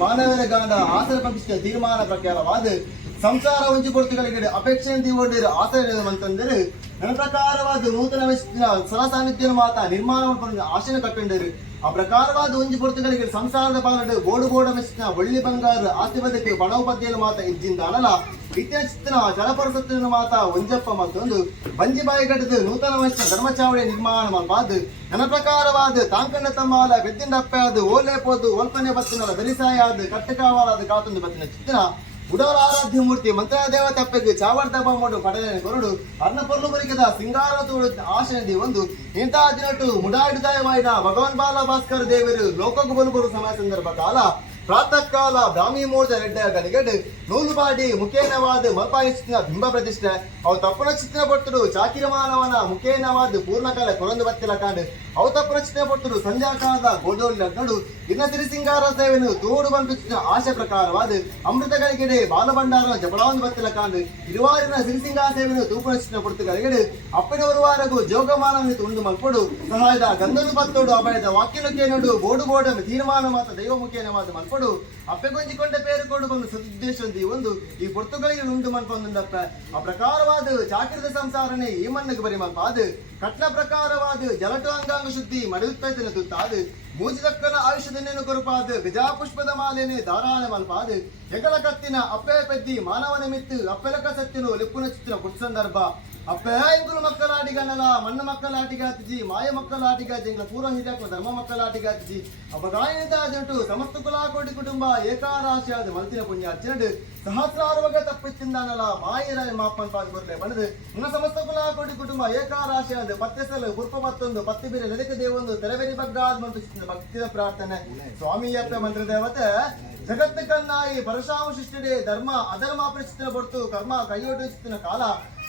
ಮಾನವರ ಗಾಂಡ ಆಸರೆ ಪಂಪಿಸಿದ ತೀರ್ಮಾನ ಪ್ರಕಾರವಾದ ಸಂಸಾರ ಒಂಜಿ ಪೊರ್ತುಗಳಿಗೆ ಅಪೇಕ್ಷೆಯನ್ನು ತೀಗೊಂಡಿರು ಆಸರೆ ಅಂತಂದರೆ ನನ್ನ ಪ್ರಕಾರವಾದ ನೂತನ ಸರಸಾನ್ನಿಧ್ಯ ಮಾತ ನಿರ್ಮಾಣ ಆಶೆನ ಕಟ್ಟಿಂಡರು ಆ ಪ್ರಕಾರವಾದ ಒಂಜಿ ಪೊರ್ತುಗಳಿಗೆ ಸಂಸಾರದ ಪಾಲಡು ಗೋಡು ಗೋಡ ಮೆಚ್ಚಿನ ಒಳ್ಳಿ ಬಂಗಾರ ಆಸ್ತಿ ಬದಕ್ಕೆ ಬಣೋಪದ್ಯಲು ಮಾತ ಇಜ್ಜಿಂದ ಅನಲ ಇತ್ತೀಚಿನ ಜಲಪರಸತ್ತಿನ ಮಾತ ಒಂಜಪ್ಪ ಮತ್ತೊಂದು ಬಂಜಿಬಾಯಿ ಗಡದು ನೂತನ ಮೆಚ್ಚಿನ ಧರ್ಮಚಾವಳಿ ನಿರ್ಮಾಣ ಮಾಡ್ಬಾದು ನನ್ನ ಪ್ರಕಾರವಾದ ತಾಂಕಂಡ ತಮ್ಮಾಲ ಬೆದ್ದಿಂಡ ಅಪ್ಪಾದು ಓಲೆ ಪೋದು ಒಲ್ಪನೆ ಬತ್ತಿನಲ್ಲ ಬೆರಿಸಾಯಾದ ಕಟ್ಟಕಾವಾಲಾದ ಕಾತೊಂದು ಬತ್ತಿನ ಚಿತ್ರ ಉಡವರ ಆರಾಧ್ಯ ಮೂರ್ತಿ ಮಂತ್ರ ದೇವತೆ ಅಪ್ಪಗೆ ಚಾವರ್ದಬ್ಬ ಮಾಡು ಪಡೆದ ಕೊರಡು ಅರ್ಣಪರ್ಲು ಬರಿಕದ ಸಿಂಗಾರ ತೋಡು ಆಶಯದಿ ಒಂದು ಇಂತಹ ದಿನಟ್ಟು ಮುಡಾಡಿದಾಯವಾಯಿನ ಭಗವಾನ್ ಬಾಲ ಭಾಸ್ಕರ ದೇವರು ಲೋಕಕ್ಕೆ ಬಲುಬರು ಸಮಯ ಸಂದರ್ಭ ಕಾಲ ಪ್ರಾತಃ ಕಾಲ ಬ್ರಾಹ್ಮಿ ಮೂರ್ತ ರೆಡ್ಡ ಗಲಿಗಡ್ ನೂಲುಬಾಡಿ ಮುಖೇನವಾದ ಮಲ್ಪಾಯಿಸಿನ ಬಿಂಬ ಪ್ರತಿಷ್ಠೆ ಅವು ತಪ್ಪನ ಚಿತ್ರ ಪಟ್ಟರು ಚಾಕಿರಮಾನವನ ಮುಖೇನವಾದ ಪೂರ್ಣಕಾಲ ಕೊರಂದು ಬತ್ತಿಲ ಕಾಂಡ್ ಅವು ತಪ್ಪನ ಚಿತ್ರ ಪಟ್ಟರು ಸಂಧ್ಯಾಕಾಲದ ಗೋದೋಳಿ ನಡು ಇನ್ನ ಸಿರಿಸಿಂಗಾರ ಸೇವೆನು ತೋಡು ಬಂಪಿಸಿನ ಆಶೆ ಪ್ರಕಾರವಾದ ಅಮೃತಗಳಿಗೆಡೆ ಬಾಲಭಂಡಾರ ಜಪಳಾಂದು ಬತ್ತಿಲ ಕಾಂಡ್ ಇರುವಾರಿನ ಸಿರಿಸಿಂಗಾರ ಸೇವೆನು ತೂಪನ ಚಿತ್ರ ಪಟ್ಟುಗಳಿಗೆಡೆ ಅಪ್ಪನವರುವಾರಗೂ ಜೋಗಮಾನವನ್ನು ತುಂಡು ಮಲ್ಪಡು ಸಹಾಯದ ಗಂಧನು ಪತ್ತೋಡು ಅಭಯದ ವಾಕ್ಯನಕ್ಕೆ ನೋಡು ಬೋಡು ಬೋಡ ತೀರ್ಮಾನ ಮಾತ ದೈವ ಮುಖೇನವಾದ ಮಲ್ಪಡು ಅಪ್ಪೆಗೊಂಜಿಕೊಂಡ ಪೇರು ಕೊಡು ಬಂದು ಸದುದ್ದೇಶ ಒಂದು ಈ ಪೊರ್ತುಗಳಿಗೆ ನುಂಡು ಮನ್ಪೊಂದುಂಡಪ್ಪ ಆ ಪ್ರಕಾರವಾದ ಚಾಕಿರದ ಸಂಸಾರನೆ ಈ ಮಣ್ಣಿಗೆ ಬರಿ ಮಲ್ಪಾದ ಕಟ್ನ ಪ್ರಕಾರವಾದ ಜಲಟು ಅಂಗಾಂಗ ಶುದ್ಧಿ ಮಡುತ್ತೈತನ ತುತ್ತಾದ ಮೂಜಿದಕ್ಕನ ಆಯುಷ್ಯದನ್ನೇನು ಕೊರುಪಾದ ಗಜಾಪುಷ್ಪದ ಮಾಲೆನೆ ಧಾರಾಣ ಮಲ್ಪಾದ ಎಗಲ ಕತ್ತಿನ ಅಪ್ಪೆ ಪೆದ್ದಿ ಮಾನವನ ಮಿತ್ತು ಅಪ್ಪೆಲಕ ಸತ್ತಿನ ಲಿಪ್ಪುನ ಚಿತ್ರ ಪುಟ್ ಸಂದರ್ಭ ಅಪ್ಪೆ ಇಂಗುಲು ಮಕ್ಕಳಾಟಿಗನಲ ಮಣ್ಣ ಮಕ್ಕಳಾಟಿಗಾತಿಜಿ ಮಾಯ ಮಕ್ಕಳಾಟಿಗಾತಿ ಎಂಗ್ಲ ಪೂರ್ವ ಹಿರಿಯಕ್ಕ ಧರ್ಮ ಮಕ್ಕಳಾಟಿಗಾತಿಜಿ ಅಪ್ಪ ಗಾಯನಿತ ಜಂಟು ಸಮಸ್ತ ಕುಲಾಕೋಟಿ ಕುಟುಂಬ ಏಕಾರಾಶಿಯಾದ ಮಲ್ತಿನ ಪುಣ್ಯ ಅರ್ಚನಡು ಸಹಸ್ರಾರವಗ ತಪ್ಪಿತ್ತಿಂದಾನಲ ಮಾಯರ ಮಾಪನ್ ಪಾದ ಬರಲೆ ಬಂದದು ಇನ್ನ ಸಮಸ್ತ ಕುಲಾಕೋಟಿ ಕುಟುಂಬ ಏಕಾರಾಶಿಯಾದ ಪತ್ತೆಸಲು ಪುರ್ಪ ಮತ್ತೊಂದು ಪತ್ತಿ ಬೇರೆ ನದಿಕ ದೇವೊಂದು ತೆರವೆರಿ ಬಗ್ಗಾದ್ ಮಂತು ಭಕ್ತಿಯ ಪ್ರಾರ್ಥನೆ ಸ್ವಾಮಿಯಪ್ಪ ಮಂತ್ರ ದೇವತೆ ಜಗತ್ತು ಕನ್ನಾಯಿ ಪರಶಾಮ ಶಿಷ್ಟಿಡೆ ಧರ್ಮ ಅಧರ್ಮ ಪರಿಸ್ಥಿತಿನ ಹೊರತು ಕರ್ಮ ಕೈಯೊಡ್ಡಿನ ಕಾಲ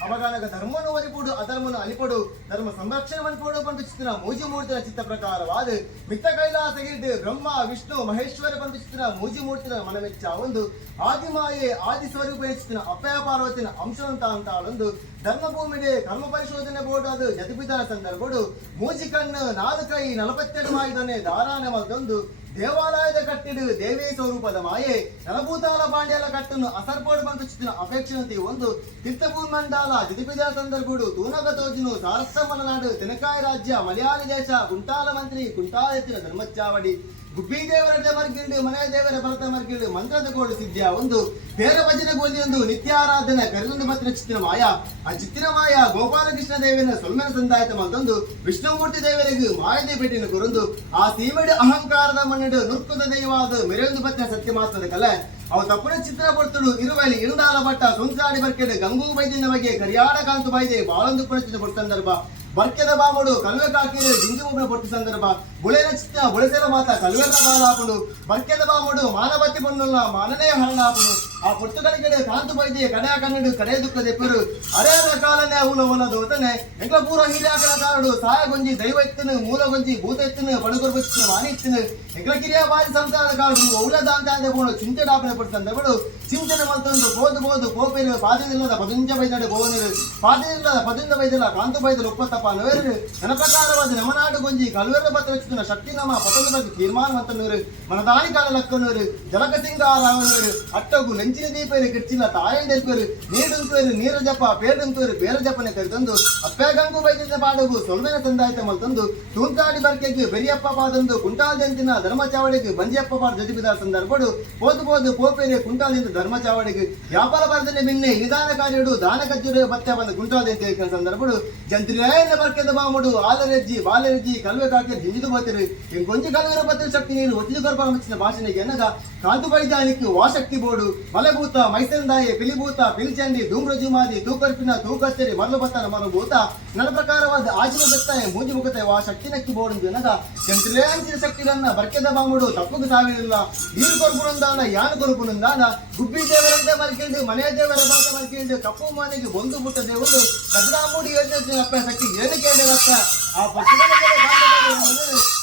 ಅವಗಾನಗ ಧರ್ಮನು ವರಿಪುಡು ಅಧರ್ಮನು ಅಲಿಪಡು ಧರ್ಮ ಸಂರಕ್ಷಣೆ ಮನ್ಪೋಡು ಪಂಪಿಸಿನ ಮೂಜಿ ಮೂರ್ತಿನ ಚಿತ್ತ ಪ್ರಕಾರವಾದ ಮಿತ್ತ ಕೈಲಾಸಗಿಡ್ಡು ಬ್ರಹ್ಮ ವಿಷ್ಣು ಮಹೇಶ್ವರ ಪಂಪಿಸಿನ ಮೂಜಿ ಮೂರ್ತಿನ ಮನಮೆಚ್ಚ ಒಂದು ಆದಿಮಾಯೆ ಆದಿ ಸ್ವರೂಪ ಹೆಚ್ಚಿನ ಅಪ್ಪಯ ಪಾರ್ವತಿನ ಅಂಶವಂತ ಅಂತ ಒಂದು ಧರ್ಮಭೂಮಿಡೆ ಕರ್ಮ ಪರಿಶೋಧನೆ ಬೋರ್ಡ್ ಅದು ಜತಿಪಿತನ ಸಂದರ್ಭಡು ಮೂಜಿ ಕಣ್ಣು ನಾಲ್ಕು ಕೈ 42 ಮಾಯಿದನೆ ಧಾರಾಣ ಮತ್ತೊಂದು ದೇವಾಲಯದ ಕಟ್ಟಿಡು ದೇವಿ ಸ್ವರೂಪದ ಮಾಯೆ ನಲಭೂತಾಲ ಪಾಂಡ್ಯಲ ಕಟ್ಟನ್ನು ಅಸರ್ಪೋಡು ಬಂದು ಚಿತ್ತಿನ ಅಪೇಕ್ಷಂತಿ ಒಂದು ತೀರ್ಥಭೂಮಿ ಮಂಡಲ ಜತಿಪಿದ ಸಂದರ್ಭಡು ತೂನಗ ತೋಜಿನು ಸಾರಸ್ಥ ಮಲೆನಾಡು ತೆನಕಾಯಿ ರಾಜ್ಯ ಮಲಯಾಳಿ ದೇಶ ಕುಂಟಾಲ ಮಂತ್ರಿ ಕುಂಟಾಲ ಎತ್ತಿನ ಧರ್ಮಚ್ಚಾವಡಿ ಗುಬ್ಬಿ ದೇವರ ಮರ್ಗಿಂಡು ಮನೆ ದೇವರ ಭರತ ಮರ್ಗಿಂಡು ಮಂತ್ರದ ಕೋಡು ಸಿದ್ಧ ಒಂದು ಬೇರೆ ಭಜನೆ ಗೋಲಿಯೊಂದು ನಿತ್ಯಾರಾಧನೆ ಕರೆದೊಂದು ಮಾತ್ರ ಚಿತ್ತಿನ ಮಾಯ ಆ ಚಿತ್ತಿನ ಮಾಯ ಗೋಪಾಲಕೃಷ್ಣ ದೇವನ ಸೊಲ್ಮೆನ ಸಂದಾಯತ ಮತ್ತೊಂದು ವಿಷ್ಣುಮೂರ್ತಿ ದೇವರಿಗೆ ಮಾಯದೆ ಭೇಟಿನ ಕೊರೊಂದು ಆ ಸೀಮೆಡು ಅಹಂಕಾರದ ಮಣ್ಣಿಡು ನುರ್ಕುದ ದೈವಾದ ಮೆರೆಯೊಂದು ಬತ್ತಿನ ಸತ್ಯ ಮಾತದ ಕಲೆ ಅವು ತಪ್ಪನ ಚಿತ್ರ ಪಡ್ತಳು ಇರುವಳಿ ಇರುದಾಲ ಬಟ್ಟ ಸೊಂಸಾಡಿ ಬರ್ಕೆಡು ಗಂಗು ಬೈದಿನ ಬಗ್ಗೆ ಕರಿಯಾಡ ಕಾಂತು ಬೈದೆ ಬಾಳೊಂದು ಪಡಿಸಿದ ಪುಟ್ಟ ಸಂದರ್ಭ ಬರ್ಕೆದ ಬಾಮುಡು ಕಲ್ವೆ ಕಾಕಿರು ಜಿಂಗಿ ಮುಬ್ನ ಪೊಟ್ಟಿ ಸಂದರ್ಭ ಬುಳೆನ ಚಿತ್ತ ಬುಳೆಸೆಲ ಮಾತ ಕಲ್ವೆನ ಬಾಲಾಪುಡು ಬರ್ಕೆದ ಬಾಮುಡು ಮಾನವತಿ ಪೊನ್ನುಲ್ಲ ಮಾನನೇ ಹರಣಾಪುಡು ಆ ಪುರ್ತುಗಳಿಗೆ ಕಾಂತು ಬೈದೆ ಕಡೆ ಕನ್ನಡು ಕಡೆ ದುಃಖ ದೆಪ್ಪರು ಅರೇರ ಕಾಲನೆ ಅವನ ದೋತನೆ ಎಂಗ್ಲ ಪೂರ ಹಿರಿಯಾಕರ ಕಾರಡು ಸಾಯಗೊಂಜಿ ದೈವ ಎತ್ತನು ಮೂಲಗೊಂಜಿ ಭೂತ ಎತ್ತನು ಪಡುಗರು ಬಚ್ಚಿನ ವಾಣಿ ಎತ್ತನು ಎಂಗ್ಲ ಕಿರಿಯ ಬಾರಿ ಸಂಸಾರ ಕಾರಡು ಔಲದಾಂತ ಅಂದೆ ಬೋಡು ಚಿಂತೆ ಡಾಪನೆ ಪಟ್ಟು ಸಂದರ್ಭಡು ಚಿಂತನೆ ಮಲ್ತೊಂದು ಬೋದು ಪೋಪೇರು ಪಾದದಿಲ್ಲದ ಪದುಂಜ ಬೈದಡೆ ಬೋನಿರು ಪಾದದಿಲ್ಲದ ಪದುಂಜ ಬೈದಿಲ್ಲ ಕಾಂತು ಬೈದಲು ಒಪ್ಪತ್ತಪ್ಪ ನವೇರು ನನ್ನ ಪ್ರಕಾರವಾದ ನಮನಾಡು ಗೊಂಜಿ ಕಲ್ವೆರ ಪತ್ರ ಹೆಚ್ಚಿನ ಶಕ್ತಿ ನಮ್ಮ ಪತದ ಬಗ್ಗೆ ತೀರ್ಮಾನವಂತನವರು ಮನದಾನಿ ಕಾಲ ಲಕ್ಕನವರು ಜಲಕ ಸಿಂಗಾರವನವರು ಅಟ್ಟಗು ನೆಂಚಿನ ದೀಪರು ಕಿರ್ಚಿಲ್ಲ ತಾಯಂಡೆಲ್ಪರು ನೀಡುಂತವರು ನೀರ ಜಪ ಪೇರುಂತವರು ಬೇರೆ ಜಪನೆ ಕರೆತಂದು ಅಪ್ಪೆ ಗಂಗು ಬೈದಿಂದ ಪಾಡಗು ಸೊಲ್ಮೆನ ತಂದಾಯ್ತ ಮಲ್ತಂದು ತೂಂತಾಡಿ ಬರ್ಕೆಗೆ ಬೆರಿಯಪ್ಪ ಪಾದಂದು ಕುಂಟಾಲ್ ಜಂತಿನ ಧರ್ಮಚಾವಡಿಗೆ ಬಂಜಿಯಪ್ಪ ಪಾಡ ಜತಿಪಿದ ಸಂದರ್ಭಡು ಬೋದು ಪೋಪೇರೆ ಕುಂಟಾಲಿಂದ ಧರ್ಮಚಾವಡಿಗೆ ವ್ಯಾಪಾರ ಬರ್ದನೆ ಬಿನ್ನೆ ನಿಧಾನ ಕಾರ್ಯಡು ದಾನ ಕಜ್ಜುರೆ ಬತ್ತೆ ಬಂದ ಕುಂಟಾಲ್ ಅಂತ ಸಂದರ್ಭಡು ಜಂತ್ರಿನ ಬರ್ಕೆದ ಬಾಮುಡು ಆಲರೆಜ್ಜಿ ಬಾಲರೆಜ್ಜಿ ಕಲ್ವೆ ಕಾಕಿ ಜಿಂಜಿದು ಬತ್ತಿರು ಇನ್ ಕೊಂಚ ಕಲ್ವೆರ ಬತ್ತಿರ ಶಕ್ತಿ ನೀನು ಒತ್ತಿದ ಕೊರಪ ಮೆಚ್ಚಿನ ಭಾಷಣೆಗೆ ಎನ್ನಗ ಕಾಂತು ಬೈದಾನಿಕ್ಕೆ ವಾಶಕ್ತಿ ಬೋರ್ಡು ಮಲೆಭೂತ ಮೈಸಂದಾಯಿ ಪಿಲಿಭೂತ ಪಿಲಿಚಂಡಿ ಧೂಮ್ರಜುಮಾದಿ ತೂಕರ್ಪಿನ ತೂಕಚ್ಚರಿ ಮರಳು ಬತ್ತನ ಮರಭೂತ ನನ್ನ ಪ್ರಕಾರವಾದ ಆಜಿನ ಬೆತ್ತಾಯ ಮೂಜಿ ಮುಖತೆ ವಾ ಶಕ್ತಿ ನಕ್ಕಿ ಬೋರ್ಡು ಎನ್ನಗ ಜಂತ್ರಿಯಾಂಚಿನ ಶಕ್ತಿಗಳನ್ನ ಬರ್ಕೆದ ಬಾಮುಡು ತಪ್ಪುಗೆ ಸಾವಿರಲಿಲ್ಲ ನೀರು ಕೊರಪುನಂದಾನ ಯಾನು ಕೊರಪುನಂದಾನ ಗುಬ್ಬಿ ದೇವರಂತೆ ಮಲ್ಕೊಂಡು ಮನೆ ದೇವರ ಭಾಗ ಮಲ್ಕೊಂಡು ಕಪ್ಪು ಮನೆಗೆ ಒಂದು ಮುಟ್ಟ ದೇವರು ಕದ್ರಾಮೂಡಿ ಯೋಜನೆ ಅಪ್ಪ ಶಕ್ತಿ ಏನು ಕೇಳಿರಪ್ಪ ಆ ಪಕ್ಷ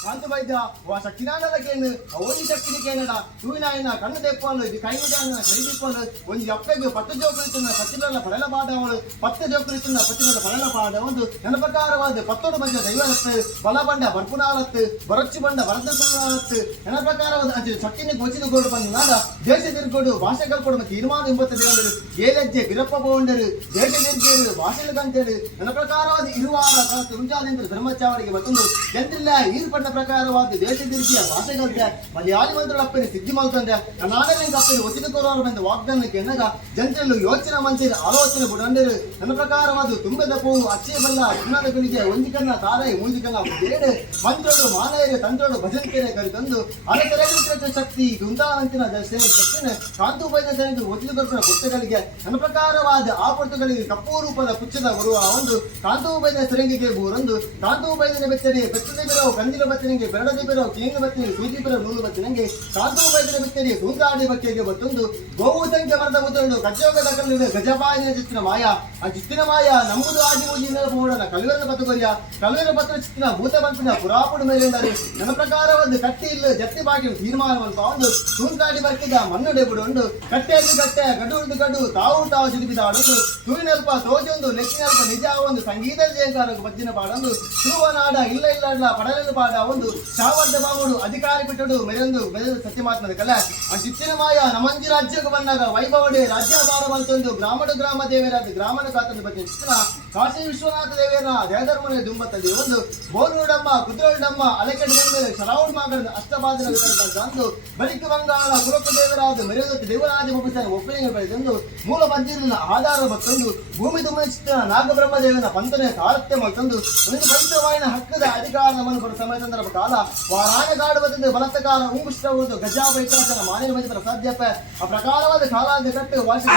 ಕಾಂತು ವೈದ್ಯ ಶಕ್ತಿನಾಡದಕ್ಕೇನು ಓದಿ ಶಕ್ತಿನಿಕೇನಡ ತೂವಿನಾಯನ ಕಣ್ಣು ತೆಪ್ಪಲು ಇದು ಕೈ ಮುಟ್ಟಾನ ಕೈ ತಿಪ್ಪಲು ಒಂದು ಎಪ್ಪೆಗೆ 10 ಜೋಕುಳಿತುನ್ನ ಪತ್ತಿರಲ್ಲ ಪಡಲ ಪಾಠಗಳು 10 ಜೋಕುಳಿತುನ್ನ ಪತ್ತಿರಲ್ಲ ಪಡಲ ಪಾಠ ಒಂದು ನನ್ನ ಪ್ರಕಾರವಾದ 10 ಮಂದಿ ದೈವರತ್ತು ಬಲ ಬಂಡ ಬರ್ಪುನಾಳತ್ತು ಬರಚ್ಚು ಬಂಡ ಬರದತ್ತು ನನ್ನ ಪ್ರಕಾರವಾದ ಅಂಚೆ ಶಕ್ತಿನಿ ಕೊಚ್ಚಿನ ಗೋಡು ಬಂದ ದೇಶ ತಿರುಗೋಡು ಭಾಷೆಗಳು ಕೊಡು ತೀರ್ಮಾನ ಎಂಬತ್ತು ದೇವರು ಏಲಜ್ಜೆ ಗಿರಪ್ಪ ಬೋಂಡರು ದೇಶ ತಿರುಗೇರು ಭಾಷೆಗಳು ಕಂತೇಳಿ ನನ್ನ ಪ್ರಕಾರವಾದ ಇರುವಾರ ಮುಂಚಾದಿಂದ ಧರ್ಮಚಾವರಿಗೆ ಮತ್ತೊಂದು ಎಂತಿಲ್ಲ ಈರ್ಪಟ್ಟ ಪ್ರಕಾರವಾದ ದೇಶ ತಿರುಗಿಯ ಭಾಷೆಗಳಿಗೆ ಮಲಯಾಳಿ ಮಂತ್ರಗಳು ಅಪ್ಪನಿ ಸಿದ್ಧಿ ಮಾಡ್ತಂದೆ ನಾನೇ ಅಪ್ಪನಿ ಒಸಿದ ಕೋರವರು ಬಂದ ವಾಗ್ದಾನಕ್ಕೆ ಎನ್ನಗ ಜನತೆಯಲ್ಲೂ ಯೋಚನೆ ಮಂತ್ರಿ ಆಲೋಚನೆ ಬಿಡಂಡರು ನನ್ನ ಪ್ರಕಾರವಾದ ತುಂಬದ ಪೂವು ಅಚ್ಚೆ ಬಲ್ಲ ಸುಣ್ಣದಗಳಿಗೆ ಒಂದಿಕನ್ನ ತಾರಾಯಿ ಮೂಜಿಕನ್ನ ಬೇಡ ಮಂತ್ರೋಡು ಮಾನವರಿಗೆ ತಂತ್ರೋಡು ಭಜಂತೆರೆ ಕರೆತಂದು ಅರಸರ ಶಕ್ತಿ ಗುಂದಾವಂತಿನ ಸೇವೆ ಶಕ್ತಿನ ಕಾಂತು ಬೈದ ಜನರಿಗೆ ಒಸಿದ ಕೊರಕರ ಪುಸ್ತಕಗಳಿಗೆ ನನ್ನ ಪ್ರಕಾರವಾದ ಆ ಪುಸ್ತಕಗಳಿಗೆ ಕಪ್ಪು ರೂಪದ ಪುಚ್ಚದ ಬರುವ ಒಂದು ಕಾಂತು ಬೈದ ಸೆರಂಗಿಗೆ ಊರೊಂದು ಕಾಂತು ಬೈದನ ಬೆತ್ತನೆ ಬೆತ್ತದ ಬಿರವು ಕಂದಿಲ ಬತ್ತನಿಗೆ ಬೆರಡದ ಬಿರವು ಕೇಂದ್ರ ಬತ್ತನಿಗೆ ಸೂಜಿ ಬಿರವು ನೂಲು ಬತ್ತನಿಗೆ ಕಾಂತು ಬೈದನ ಬೆತ್ತನೆ ಸೂಂದ್ರಾಡಿ ಬಕ್ಕೆಗೆ ಬತ್ತೊಂದು ಗೋವು ಸಂಖ್ಯೆ ಮರದ ಮುದ್ರಳು ಕಜ್ಜೋಗದ ಕಲ್ಲಿನ ಗಜಪಾಯಿನ ಚಿತ್ತಿನ ಮಾಯ ಆ ಚಿತ್ತಿನ ಮಾಯ ನಮ್ಮದು ಆದಿ ಮೂಜಿನ ಮೂಡನ ಕಲ್ವೆರ ಪತ್ತುಗೊರಿಯ ಕಲ್ವೆರ ಪತ್ರ ಚಿತ್ತಿನ ಭೂತ ಬಂತಿನ ಪುರಾಪುಡು ಮೇಲೆಂದರೆ ನನ್ನ ಪ್ರಕಾರ ಒಂದು ಕಟ್ಟಿ ಇಲ್ಲ ಜತ್ತಿ ಬಾಗಿಲು ತೀರ್ಮಾನವಂತ ಒಂದು ಸೂಂದ್ರಾಡಿ ಬರ್ಕಿದ ಮಣ್ಣುಡೆ ಬಿಡೊಂಡು ಕಟ್ಟೆಯಲ್ಲಿ ಕಟ್ಟೆ ಗಡು ಗಡು ತಾವು ಸಿಡಿಬಿದಾಡೊಂದು ತೂವಿನಲ್ಪ ತೋಜೊಂದು ಲೆಕ್ಕಿನಲ್ಪ ನಿಜ ಒಂದು ಸಂಗೀತ ಜಯಂಕಾರಕ್ಕೆ ಬಜ್ಜಿನ ಪಾಡೊಂದು ಸುರುವನಾಡ ಇಲ್ಲ ಇಲ್ಲ ಪಡಲೆಲು ಪಾಡ ಒಂದು ಶಾವರ್ಧ ಬಾವುಡು ಅಧಿಕಾರಿ ಬಿಟ್ಟಡು ಮೆರೆಂದು ಬೆಳೆದು ಸತ್ಯ ಮಾತನಾದ ಕಲೆ ಆ ಚಿತ್ತಿನ ಮಾಯ ನಮಂಜಿ ರಾಜ್ಯಕ್ಕೆ ಬಂದಾಗ ವೈಭವಡೆ ರಾಜ್ಯಭಾರ ಬಂತೊಂದು ಗ್ರಾಮ ದೇವರಾದ ಗ್ರಾಮನ ಕಾತನ ಬಗ್ಗೆ ಚಿತ್ರ ಕಾಶಿ ವಿಶ್ವನಾಥ ದೇವರ ದೇವಧರ್ಮನೆ ದುಂಬತ್ತದೆ ಒಂದು ಬೋರುಡಮ್ಮ ಕುದ್ರೋಡಮ್ಮ ಅಲೆಕಡೆ ಮೇಲೆ ಶರಾವುಡ್ ಮಾಗರದ ಅಷ್ಟಬಾಧನ ವಿತರದಂದು ಬಳಿಕ ಬಂಗಾಳ ಕುಲಕ ದೇವರಾದ ಮೆರೆದತ್ತು ದೇವರಾಜ ಮುಗಿಸಿದ ಒಪ್ಪನೆಗೆ ಬೆಳೆದೊಂದು ಮೂಲ ಮಂದಿರನ ಆಧಾರ ಮತ್ತೊಂದು ಭೂಮಿ ತುಮನ ಚಿತ್ರ ನಾಗಬ್ರಹ್ಮದೇವನ ಪಂತನೆ ಸಾರಥ್ಯ ಮತ್ತೊಂದು ಒಂದು ಪವಿತ್ರವಾಯಿನ ಹಕ್ಕದ ಅಧಿಕಾರ ನಮ್ಮನ್ನು ಬರುವ ಸಮಯ ಸಂದರ್ಭ ಕಾಲ ವಾರಾಯಗಾಡುವುದರಿಂದ ಬಲತ್ತಕಾರ ಉಂಗುಷ್ಟವುದು ಗಜಾ ಬೈಕಾಸನ ಮಾನ್ಯ ಮಂದಿರ ಸಾಧ್ಯಪ ಆ ಪ್ರಕಾರವಾದ ಕಾಲಾದ ಕಟ್ಟು ವಾಸಿ